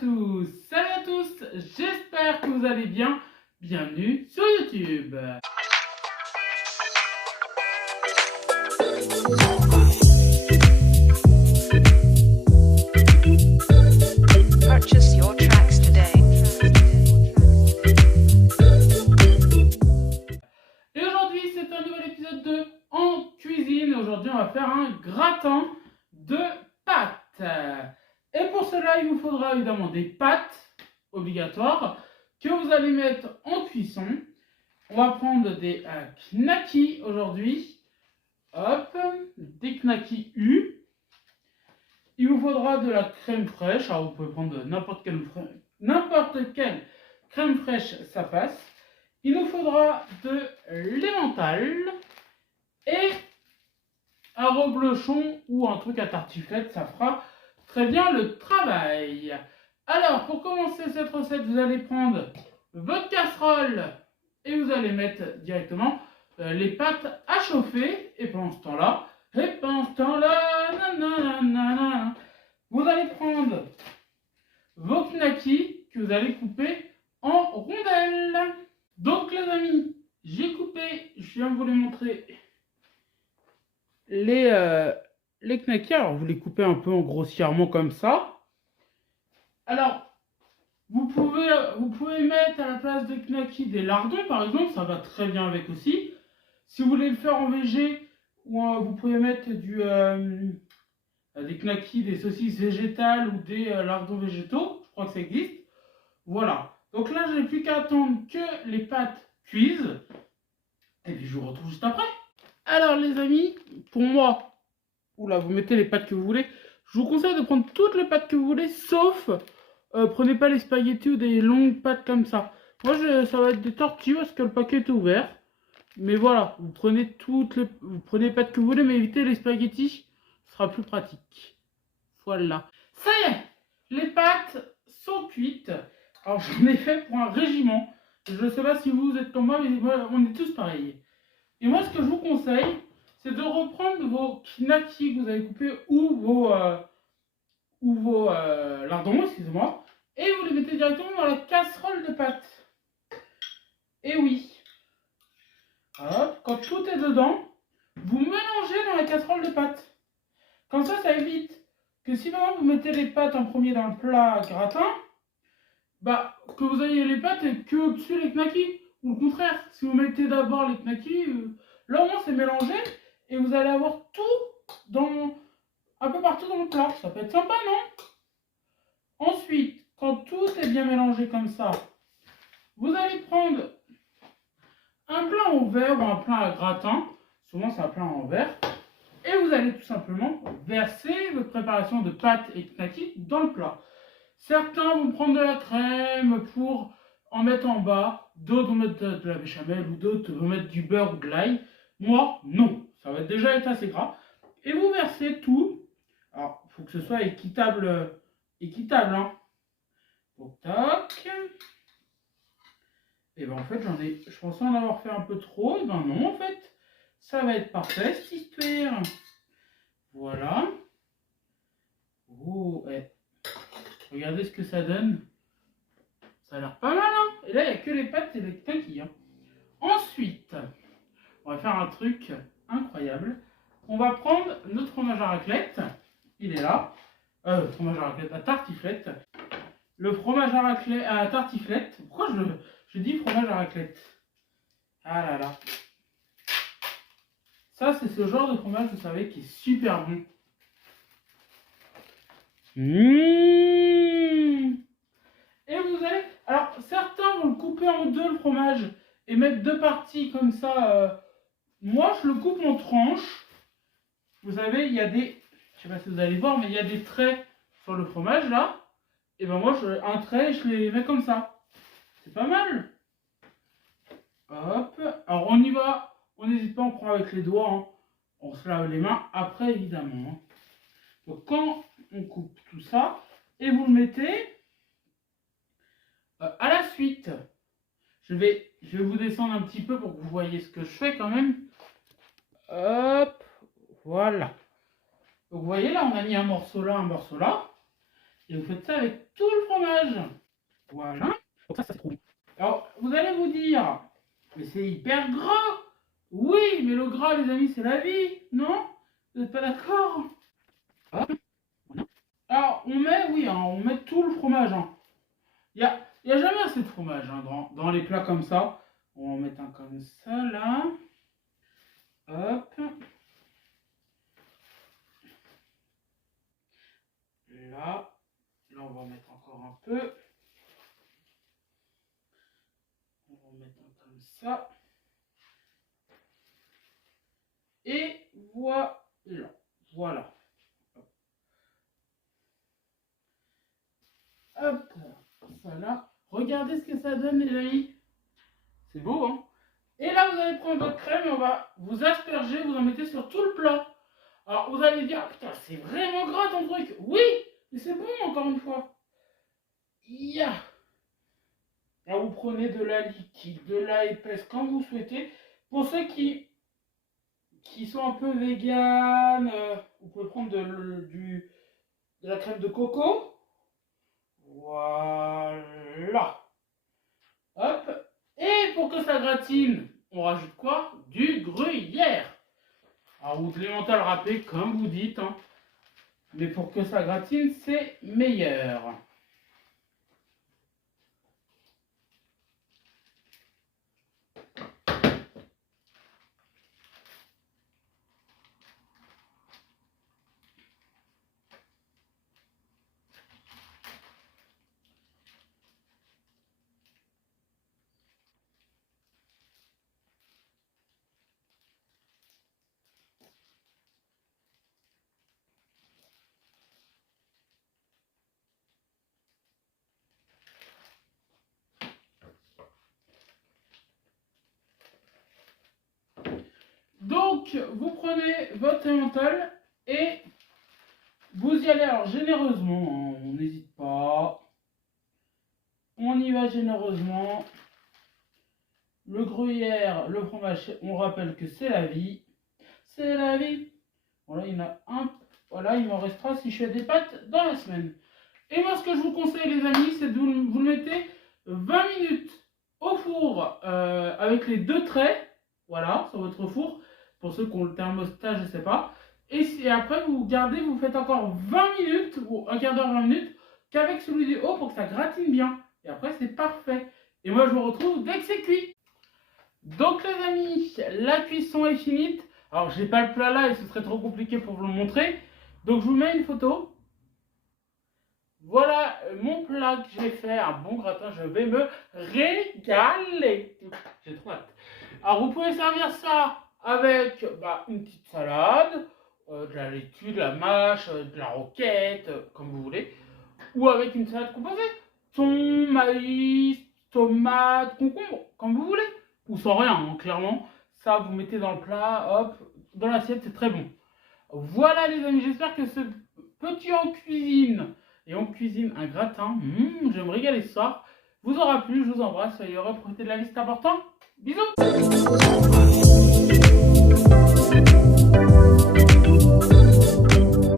tous, salut à tous, j'espère que vous allez bien, bienvenue sur YouTube. Purchase your tracks today. Et aujourd'hui c'est un nouvel épisode de En Cuisine. Aujourd'hui on va faire un gratin de pâtes. Et pour cela il vous faudra évidemment des pâtes obligatoires que vous allez mettre en cuisson. On va prendre des knackis aujourd'hui. Hop, des knackis U. Il vous faudra de la crème fraîche. Alors vous pouvez prendre n'importe quelle crème fraîche, ça passe. Il nous faudra de l'emmental et un reblochon ou un truc à tartiflette, ça fera très bien le travail. Alors pour commencer cette recette, vous allez prendre votre casserole et vous allez mettre directement les pâtes à chauffer. Et pendant ce temps-là, vous allez prendre vos knackis que vous allez couper en rondelles. Donc les amis, j'ai coupé, je viens de vous les montrer, les knackis. Alors vous les coupez un peu en grossièrement comme ça. Alors vous pouvez mettre à la place des knackis des lardons par exemple, ça va très bien avec aussi. Si vous voulez le faire en végé, vous pouvez mettre des knackis, des saucisses végétales ou des lardons végétaux, je crois que ça existe. Voilà, donc là je n'ai plus qu'à attendre que les pâtes cuisent et puis je vous retrouve juste après. Alors les amis, pour moi, oula, vous mettez les pâtes que vous voulez, je vous conseille de prendre toutes les pâtes que vous voulez, sauf prenez pas les spaghettis ou des longues pâtes comme ça. Moi ça va être des tortillas parce que le paquet est ouvert. Mais voilà, vous prenez les pâtes que vous voulez, mais évitez les spaghettis, ce sera plus pratique. Voilà. Ça y est, les pâtes sont cuites. Alors j'en ai fait pour un régiment. Je ne sais pas si vous êtes comme moi, mais moi, on est tous pareils. Et moi, ce que je vous conseille, c'est de reprendre vos knackis que vous avez coupés ou vos lardons, excusez-moi, et vous les mettez directement dans la casserole de pâtes. Et oui. Hop, quand tout est dedans, vous mélangez dans la casserole de pâtes. Comme ça évite que si par exemple vous mettez les pâtes en premier dans le plat gratin, que vous ayez les pâtes et que au-dessus les knackis. Ou le contraire, si vous mettez d'abord les knackis, là au moins c'est mélangé et vous allez avoir tout un peu partout dans le plat. Ça peut être sympa, non? Ensuite, quand tout est bien mélangé comme ça, vous allez prendre un plat en verre ou un plat à gratin, souvent c'est un plat en verre, et vous allez tout simplement verser votre préparation de pâtes et knackis dans le plat. Certains vont prendre de la crème pour en mettre en bas, d'autres vont mettre de la béchamel ou d'autres vont mettre du beurre ou de l'ail. Moi, non, ça va déjà être assez gras. Et vous versez tout. Alors, il faut que ce soit équitable, hein. Donc, tac. Et ben en fait je pensais en avoir fait un peu trop, et ben non en fait, ça va être parfait cette histoire. Voilà. Oh, ouais. Regardez ce que ça donne. Ça a l'air pas mal, hein. Et là il n'y a que les pâtes et les knackis, hein. Ensuite, on va faire un truc incroyable. On va prendre notre fromage à raclette. Il est là. Fromage à raclette, à tartiflette. Le fromage à raclette, à tartiflette. Pourquoi je dis fromage à raclette? Ah là là. Ça, c'est ce genre de fromage, vous savez, qui est super bon. Et vous allez... Alors, certains vont le couper en deux, le fromage, et mettre deux parties comme ça. Moi, je le coupe en tranches. Vous savez, il y a des... Je sais pas si vous allez voir, mais il y a des traits sur le fromage, là. Et ben moi, un trait, je les mets comme ça. C'est pas mal. Hop. Alors, on y va. On n'hésite pas, on prend avec les doigts. Hein. On se lave les mains après, évidemment. Hein. Donc, quand on coupe tout ça, et vous le mettez à la suite. Je vais vous descendre un petit peu pour que vous voyez ce que je fais quand même. Hop. Voilà. Donc, vous voyez, là, on a mis un morceau là, un morceau là. Et vous faites ça avec tout le fromage. Voilà. Donc ça c'est trop bon. Alors, vous allez vous dire, mais c'est hyper gras. Oui, mais le gras, les amis, c'est la vie, non? Vous n'êtes pas d'accord? Hop. Voilà. Alors, on met, oui, hein, on met tout le fromage. Hein. Il y a jamais assez de fromage hein, dans les plats comme ça. On va en mettre un comme ça, là. Hop. Là. Là, on va en mettre encore un peu. On va en mettre un comme ça. Et voilà. Voilà. Hop. Ça là. Regardez ce que ça donne, les amis. C'est beau, hein? Et là, vous allez prendre votre crème et on va vous asperger, vous en mettez sur tout le plat. Alors, vous allez dire, putain, c'est vraiment gras ton truc. Oui, mais c'est bon, encore une fois. Yeah. Alors, vous prenez de la liquide, de la épaisse, quand vous souhaitez. Pour ceux qui sont un peu véganes, vous pouvez prendre de la crème de coco. Voilà. Hop. Et pour que ça gratine, on rajoute quoi? Du gruyère. Alors, ou de l'emmental râpé, comme vous dites. Hein. Mais pour que ça gratine, c'est meilleur. Donc, vous prenez votre emmental et vous y allez alors généreusement. Hein, on n'hésite pas. On y va généreusement. Le gruyère, le fromage, on rappelle que c'est la vie. C'est la vie. Voilà, il y en a un. Voilà, il m'en restera si je fais des pâtes dans la semaine. Et moi, ce que je vous conseille, les amis, c'est de vous le mettez 20 minutes au four avec les 2 traits. Voilà, sur votre four. Pour ceux qui ont le thermostat, je ne sais pas. Et après, vous gardez, vous faites encore 20 minutes, ou un quart d'heure, 20 minutes, qu'avec celui du haut pour que ça gratine bien. Et après, c'est parfait. Et moi, je vous retrouve dès que c'est cuit. Donc, les amis, la cuisson est finie. Alors, j'ai pas le plat là et ce serait trop compliqué pour vous le montrer. Donc, je vous mets une photo. Voilà mon plat que j'ai fait, un bon gratin. Je vais me régaler. J'ai trop hâte. Alors, vous pouvez servir ça avec une petite salade, de la laitue, de la mâche, de la roquette, comme vous voulez, ou avec une salade composée, thon, maïs, tomate, concombre, comme vous voulez, ou sans rien, hein, clairement. Ça, vous mettez dans le plat, hop, dans l'assiette, c'est très bon. Voilà les amis, j'espère que ce petit en cuisine, et on cuisine un gratin, je vais me régaler ce soir, vous aura plu, je vous embrasse, soyez heureux, profitez de la vie, c'est important. Bisous.